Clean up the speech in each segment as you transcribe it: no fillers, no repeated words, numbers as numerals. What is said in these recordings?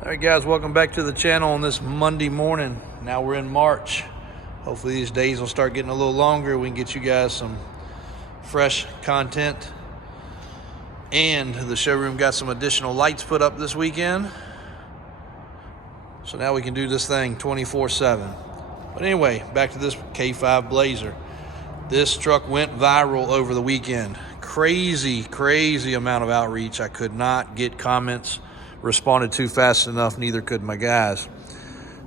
All right, guys, welcome back to the channel on this Monday morning. Now we're in March. Hopefully these days will start getting a little longer. We can get you guys some fresh content. And the showroom got some additional lights put up this weekend. So now we can do this thing 24/7. But anyway, back to this K5 Blazer. This truck went viral over the weekend. Crazy amount of outreach. I could not get comments responded to fast enough, neither could my guys.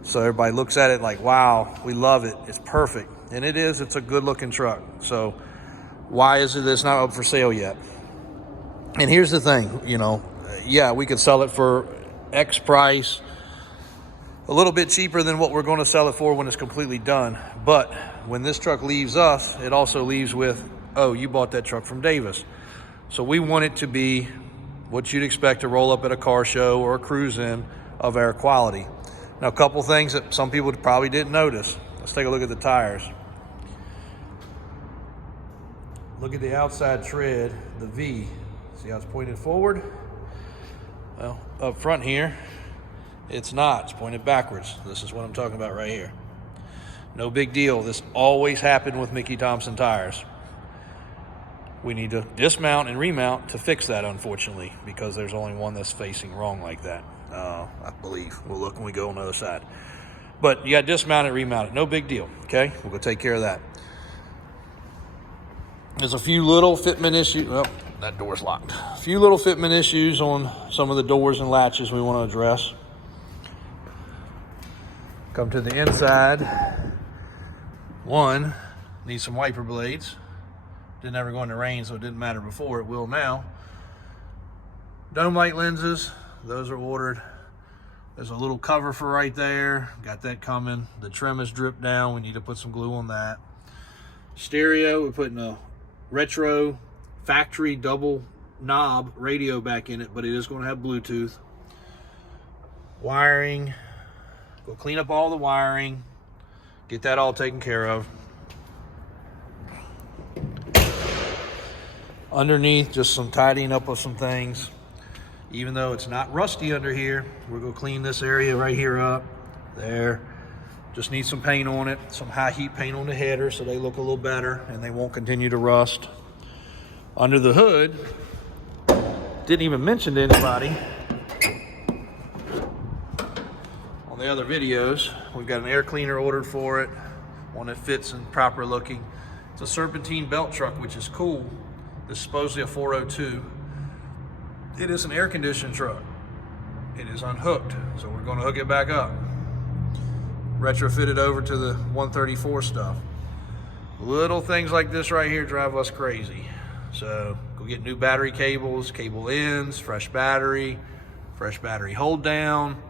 So everybody looks at it like, wow, we love it, it's perfect. And it is, it's a good looking truck. So why is it it's not up for sale yet? And here's the thing, yeah, we could sell it for X price, a little bit cheaper than what we're going to sell it for when it's completely done. But when this truck leaves us, it also leaves with, oh, you bought that truck from Davis. So we want it to be what you'd expect to roll up at a car show or a cruise in of air quality. Now, a couple things that some people probably didn't notice. Let's take a look at the tires. Look at the outside tread, the V. See how it's pointed forward? Well, up front here, it's not. It's pointed backwards. This is what I'm talking about right here. No big deal. This always happened with Mickey Thompson tires. We need to dismount and remount to fix that, unfortunately, because there's only one that's facing wrong like that. I believe. We'll look when we go on the other side. But you got to dismount it, remount it. No big deal, okay? We'll go take care of that. There's a few little fitment issues. Well, that door's locked. A few little fitment issues on some of the doors and latches we want to address. Come to the inside. One, needs some wiper blades. Didn't ever go in the rain, so it didn't matter before. It will now. Dome light lenses, those are ordered. There's a little cover for right there. Got that coming. The trim is dripped down. We need to put some glue on that. Stereo, we're putting a retro factory double knob radio back in it, but it is going to have Bluetooth. Wiring, go clean up all the wiring. Get that all taken care of. Underneath, just some tidying up of some things. Even though it's not rusty under here, we're gonna clean this area right here up. There. Just need some paint on it, some high heat paint on the header so they look a little better and they won't continue to rust. Under the hood, didn't even mention to anybody on the other videos, we've got an air cleaner ordered for it, one that fits and proper looking. It's a serpentine belt truck, which is cool. This is supposedly a 402. It is an air conditioned truck. It is unhooked, so we're going to hook it back up. Retrofit it over to the 134 stuff. Little things like this right here drive us crazy. So go get new battery cables, cable ends, fresh battery hold down.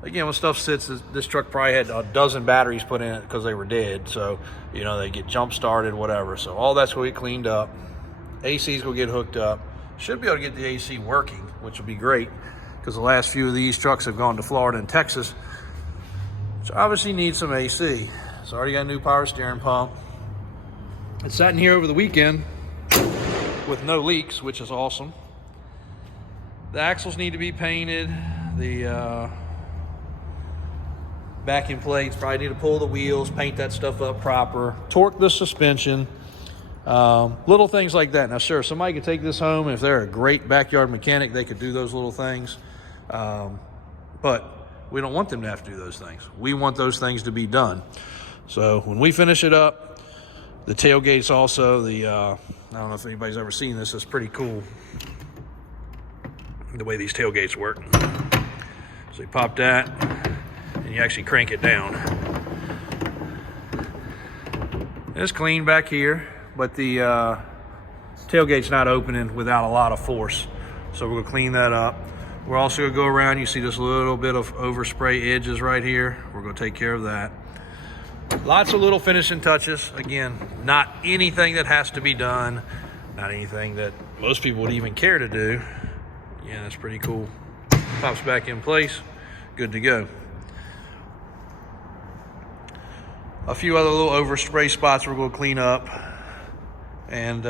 Again, when stuff sits, this truck probably had a dozen batteries put in it because they were dead. So, they get jump started, whatever. So all that's going to get cleaned up. AC's gonna get hooked up. Should be able to get the AC working, which will be great because the last few of these trucks have gone to Florida and Texas, which obviously needs some AC. It's already got a new power steering pump. It sat in here over the weekend with no leaks, which is awesome. The axles need to be painted. The backing plates, probably need to pull the wheels, paint that stuff up proper, torque the suspension. Little things like that. Now, sure, somebody could take this home. If they're a great backyard mechanic, they could do those little things. But we don't want them to have to do those things. We want those things to be done. So when we finish it up, the tailgates also, I don't know if anybody's ever seen this. It's pretty cool the way these tailgates work. So you pop that and you actually crank it down. It's clean back here, but the tailgate's not opening without a lot of force. So we're gonna clean that up. We're also gonna go around, you see this little bit of overspray edges right here. We're gonna take care of that. Lots of little finishing touches. Again, not anything that has to be done, not anything that most people would even care to do. Yeah, that's pretty cool. Pops back in place, good to go. A few other little overspray spots we're gonna clean up and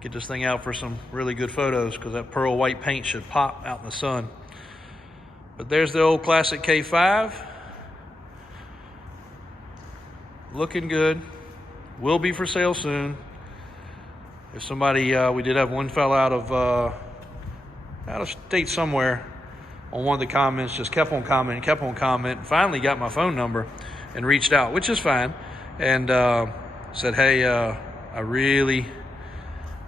get this thing out for some really good photos because that pearl white paint should pop out in the sun. But there's the old classic K5. Looking good. Will be for sale soon. If somebody, we did have one fella out of state somewhere on one of the comments, just kept on commenting, finally got my phone number and reached out, which is fine, and said, hey, I really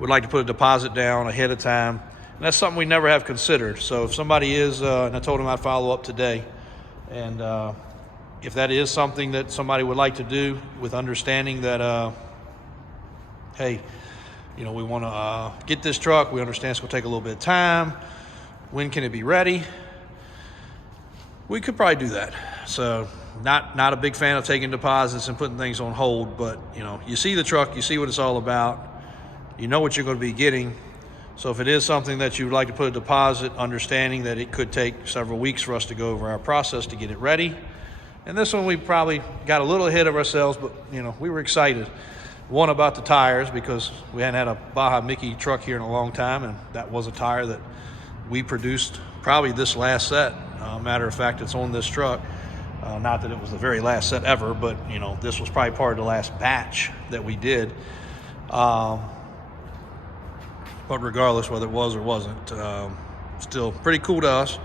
would like to put a deposit down ahead of time. And that's something we never have considered. So if somebody is, and I told him I'd follow up today, and if that is something that somebody would like to do, with understanding that, hey, you know, we want to get this truck. We understand it's going to take a little bit of time. When can it be ready? We could probably do that. So not a big fan of taking deposits and putting things on hold, but you know, you see the truck, you see what it's all about, you know what you're going to be getting. So if it is something that you would like to put a deposit, understanding that it could take several weeks for us to go over our process to get it ready. And this one we probably got a little ahead of ourselves, but you know, we were excited. One, about the tires, because we hadn't had a Baja Mickey truck here in a long time, and that was a tire that we produced probably this last set. Matter of fact, it's on this truck. Not that it was the very last set ever, but you know, this was probably part of the last batch that we did. But regardless whether it was or wasn't, still pretty cool to us.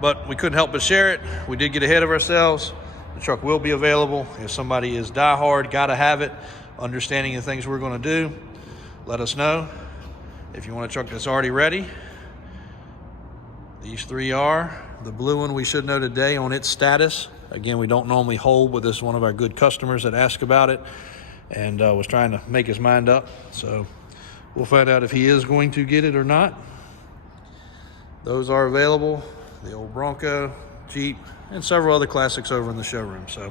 But we couldn't help but share it. We did get ahead of ourselves. The truck will be available. If somebody is diehard, gotta have it, understanding the things we're gonna do, let us know. If you want a truck that's already ready, these three are. The blue one we should know today on its status. Again, we don't normally hold, but this is one of our good customers that asked about it and was trying to make his mind up. So we'll find out if he is going to get it or not. Those are available. The old Bronco, Jeep, and several other classics over in the showroom. So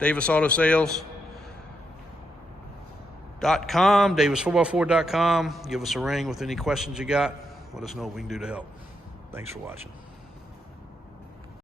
DavisAutoSales.com, Davis4x4.com. Give us a ring with any questions you got. Let us know what we can do to help. Thanks for watching.